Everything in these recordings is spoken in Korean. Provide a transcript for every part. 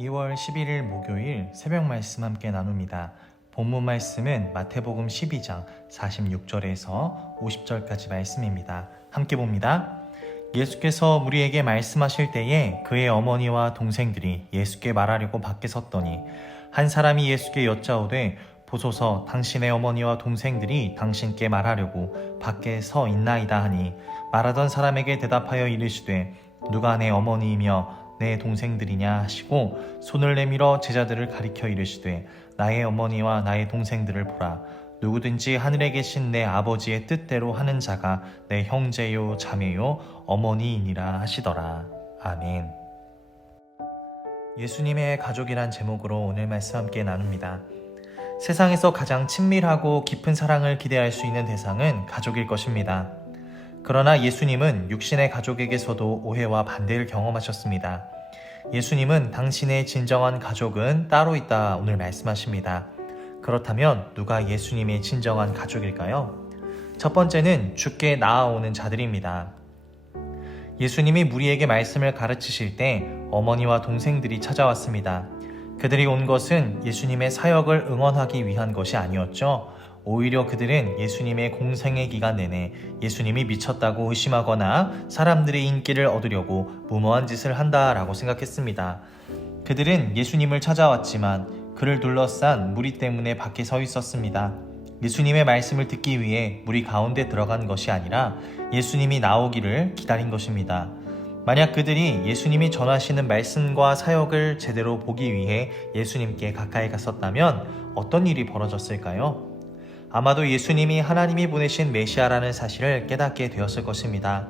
2월 11일 목요일 새벽 말씀 함께 나눕니다. 본문 말씀은 마태복음 12장 46절에서 50절까지 말씀입니다. 함께 봅니다. 예수께서 무리에게 말씀하실 때에 그의 어머니와 동생들이 예수께 말하려고 밖에 섰더니 한 사람이 예수께 여짜오되 보소서 당신의 어머니와 동생들이 당신께 말하려고 밖에 서 있나이다 하니 말하던 사람에게 대답하여 이르시되 누가 내 어머니이며 내 동생들이냐 하시고 손을 내밀어 제자들을 가리켜 이르시되 나의 어머니와 나의 동생들을 보라. 누구든지 하늘에 계신 내 아버지의 뜻대로 하는 자가 내 형제요 자매요 어머니이니라 하시더라. 아멘. 예수님의 가족이란 제목으로 오늘 말씀 함께 나눕니다. 세상에서 가장 친밀하고 깊은 사랑을 기대할 수 있는 대상은 가족일 것입니다. 그러나 예수님은 육신의 가족에게서도 오해와 반대를 경험하셨습니다. 예수님은 당신의 진정한 가족은 따로 있다 오늘 말씀하십니다. 그렇다면 누가 예수님의 진정한 가족일까요? 첫 번째는 주께 나아오는 자들입니다. 예수님이 무리에게 말씀을 가르치실 때 어머니와 동생들이 찾아왔습니다. 그들이 온 것은 예수님의 사역을 응원하기 위한 것이 아니었죠. 오히려 그들은 예수님의 공생의 기간 내내 예수님이 미쳤다고 의심하거나 사람들의 인기를 얻으려고 무모한 짓을 한다라고 생각했습니다. 그들은 예수님을 찾아왔지만 그를 둘러싼 무리 때문에 밖에 서 있었습니다. 예수님의 말씀을 듣기 위해 무리 가운데 들어간 것이 아니라 예수님이 나오기를 기다린 것입니다. 만약 그들이 예수님이 전하시는 말씀과 사역을 제대로 보기 위해 예수님께 가까이 갔었다면 어떤 일이 벌어졌을까요? 아마도 예수님이 하나님이 보내신 메시아라는 사실을 깨닫게 되었을 것입니다.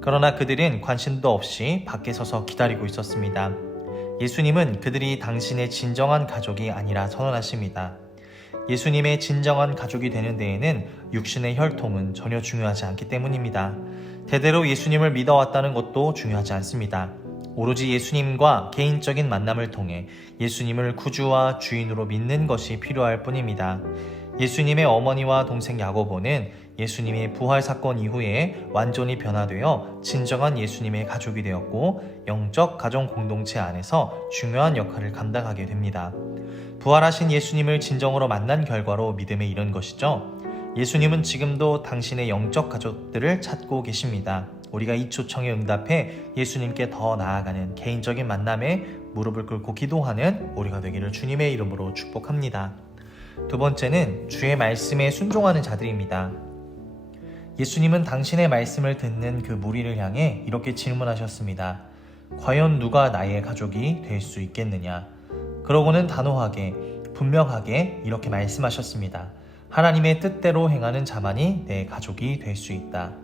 그러나 그들은 관심도 없이 밖에 서서 기다리고 있었습니다. 예수님은 그들이 당신의 진정한 가족이 아니라 선언하십니다. 예수님의 진정한 가족이 되는 데에는 육신의 혈통은 전혀 중요하지 않기 때문입니다. 대대로 예수님을 믿어왔다는 것도 중요하지 않습니다. 오로지 예수님과 개인적인 만남을 통해 예수님을 구주와 주인으로 믿는 것이 필요할 뿐입니다. 예수님의 어머니와 동생 야고보는 예수님의 부활 사건 이후에 완전히 변화되어 진정한 예수님의 가족이 되었고 영적 가정 공동체 안에서 중요한 역할을 감당하게 됩니다. 부활하신 예수님을 진정으로 만난 결과로 믿음에 이른 것이죠. 예수님은 지금도 당신의 영적 가족들을 찾고 계십니다. 우리가 이 초청에 응답해 예수님께 더 나아가는 개인적인 만남에 무릎을 꿇고 기도하는 우리가 되기를 주님의 이름으로 축복합니다. 두 번째는 주의 말씀에 순종하는 자들입니다. 예수님은 당신의 말씀을 듣는 그 무리를 향해 이렇게 질문하셨습니다. 과연 누가 나의 가족이 될 수 있겠느냐? 그러고는 단호하게, 분명하게 이렇게 말씀하셨습니다. 하나님의 뜻대로 행하는 자만이 내 가족이 될 수 있다.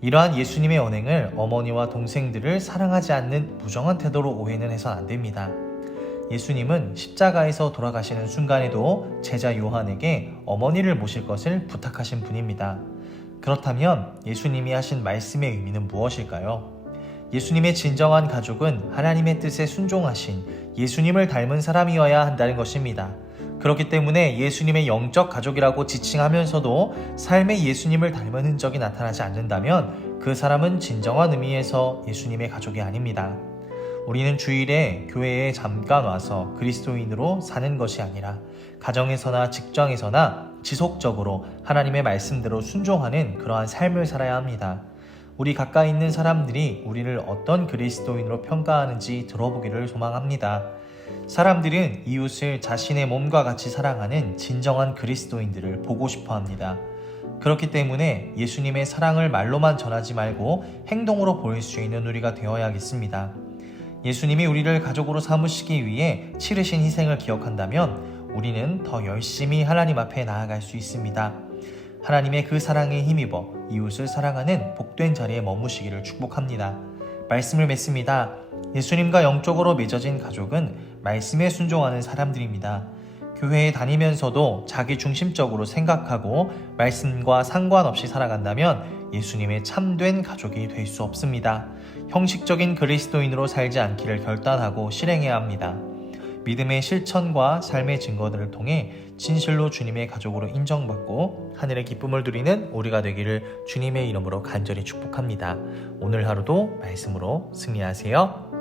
이러한 예수님의 언행을 어머니와 동생들을 사랑하지 않는 부정한 태도로 오해는 해서는 안 됩니다. 예수님은 십자가에서 돌아가시는 순간에도 제자 요한에게 어머니를 모실 것을 부탁하신 분입니다. 그렇다면 예수님이 하신 말씀의 의미는 무엇일까요? 예수님의 진정한 가족은 하나님의 뜻에 순종하신 예수님을 닮은 사람이어야 한다는 것입니다. 그렇기 때문에 예수님의 영적 가족이라고 지칭하면서도 삶에 예수님을 닮은 흔적이 나타나지 않는다면 그 사람은 진정한 의미에서 예수님의 가족이 아닙니다. 우리는 주일에 교회에 잠깐 와서 그리스도인으로 사는 것이 아니라 가정에서나 직장에서나 지속적으로 하나님의 말씀대로 순종하는 그러한 삶을 살아야 합니다. 우리 가까이 있는 사람들이 우리를 어떤 그리스도인으로 평가하는지 들어보기를 소망합니다. 사람들은 이웃을 자신의 몸과 같이 사랑하는 진정한 그리스도인들을 보고 싶어 합니다. 그렇기 때문에 예수님의 사랑을 말로만 전하지 말고 행동으로 보일 수 있는 우리가 되어야겠습니다. 예수님이 우리를 가족으로 삼으시기 위해 치르신 희생을 기억한다면 우리는 더 열심히 하나님 앞에 나아갈 수 있습니다. 하나님의 그 사랑에 힘입어 이웃을 사랑하는 복된 자리에 머무시기를 축복합니다. 말씀을 맺습니다. 예수님과 영적으로 맺어진 가족은 말씀에 순종하는 사람들입니다. 교회에 다니면서도 자기 중심적으로 생각하고 말씀과 상관없이 살아간다면 예수님의 참된 가족이 될 수 없습니다. 형식적인 그리스도인으로 살지 않기를 결단하고 실행해야 합니다. 믿음의 실천과 삶의 증거들을 통해 진실로 주님의 가족으로 인정받고 하늘의 기쁨을 누리는 우리가 되기를 주님의 이름으로 간절히 축복합니다. 오늘 하루도 말씀으로 승리하세요.